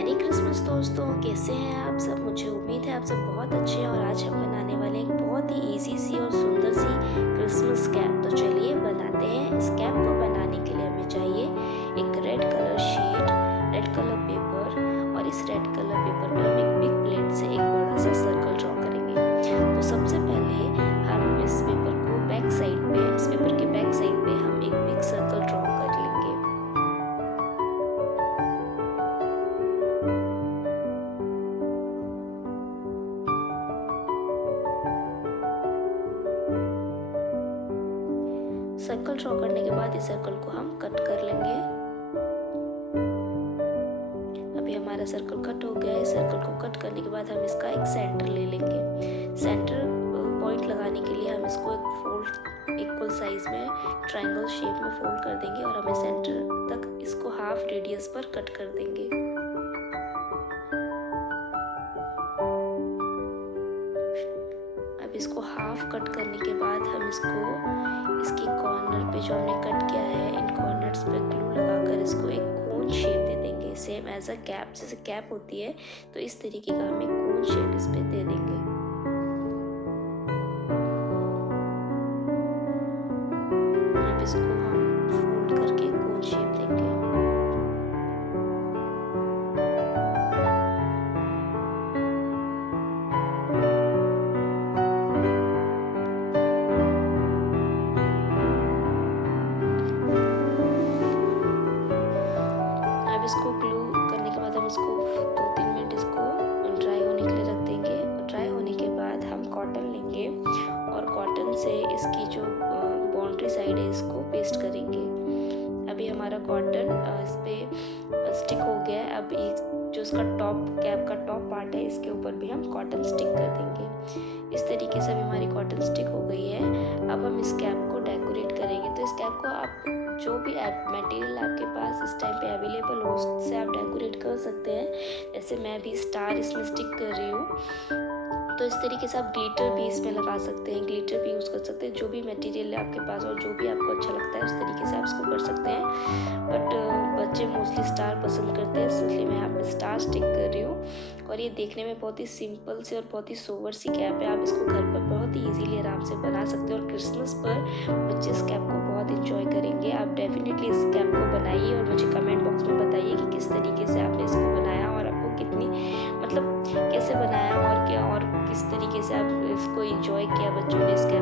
Merry Christmas दोस्तों, कैसे हैं आप सब। मुझे उम्मीद है आप सब बहुत अच्छे हैं। और आज हम बनाने वाले हैं एक बहुत ही इजी सी और सुंदर सी क्रिसमस कैप। तो चलिए बनाते हैं। इस कैप को बनाने के लिए हमें चाहिए एक red colour sheet, red colour paper, और इस रेड कलर पेपर पे हम एक बिग प्लेट से एक बड़ा सा सर्कल ड्रॉ करेंगे। तो सबसे पहले हम इस पेपर को बैक साइड पे, इस पेपर के बैक साइड पे हम एक बिग सर्कल ड्रॉ कर लेंगे। सर्कल ड्रॉ करने के बाद इस सर्कल को हम कट कर लेंगे। अभी हमारा सर्कल कट हो गया है। सर्कल को कट करने के बाद हम इसका एक सेंटर ले लेंगे। सेंटर पॉइंट लगाने के लिए हम इसको एक फोल्ड इक्वल साइज में ट्रायंगल शेप में फोल्ड कर देंगे और हमें सेंटर तक इसको हाफ रेडियस पर कट कर देंगे। अब इसको हाफ कट करने के बाद हम इसको इसकी कॉर्नर पे जो हमने कट किया है, इन कॉर्नर्स पे ग्लू लगाकर इसको एक कोन शेप दे देंगे। सेम एज अ कैप, जैसे कैप होती है तो इस तरीके का हम एक कोन शेप इस पे दे देंगे। अब इसको हम फोल्ड करके कोन शेप देंगे। इसको ग्लू करने के बाद हम इसको 2-3 मिनट इसको ड्राई होने के लिए रख देंगे। ड्राई होने के बाद हम कॉटन लेंगे और कॉटन से इसकी जो बाउंड्री साइड है इसको पेस्ट करेंगे। अभी हमारा कॉटन इस पे स्टिक हो गया है। अब जो इसका टॉप, कैप का टॉप पार्ट है, इसके ऊपर भी हम कॉटन स्टिक कर देंगे। इस तरीके से अभी हमारी कॉटन स्टिक हो गई है। अब हम इस कैप को डेकोरेट करेंगे। तो इस कैप को आप जो भी मटेरियल आपके पास इस टाइम पे अवेलेबल हो उससे आप डेकोरेट कर सकते हैं। जैसे मैं भी स्टार इसमें स्टिक कर रही हूँ। तो इस तरीके से आप ग्लिटर भी इसमें लगा सकते हैं, ग्लिटर भी यूज़ कर सकते हैं। जो भी मटेरियल है आपके पास और जो भी आपको अच्छा लगता है उस तरीके से आप इसको कर सकते हैं। बट बच्चे मोस्टली स्टार पसंद करते हैं, इसलिए मैं यहाँ पे स्टार स्टिक कर रही हूँ। और ये देखने में बहुत ही सिंपल सी और बहुत ही सोवर सी कैप है। आप इसको घर पर बहुत ही ईजीली आराम से बना सकते हैं और क्रिसमस पर बच्चे इस कैप को बहुत इंजॉय करेंगे। आप डेफिनेटली इस कैप को बनाइए और मुझे कमेंट बॉक्स में बताइए कि किस तरीके से आपने इसको बनाया और आपको कितनी, मतलब कैसे बनाया और क्या, और किस तरीके से आप इसको एंजॉय किया बच्चों ने इस कैप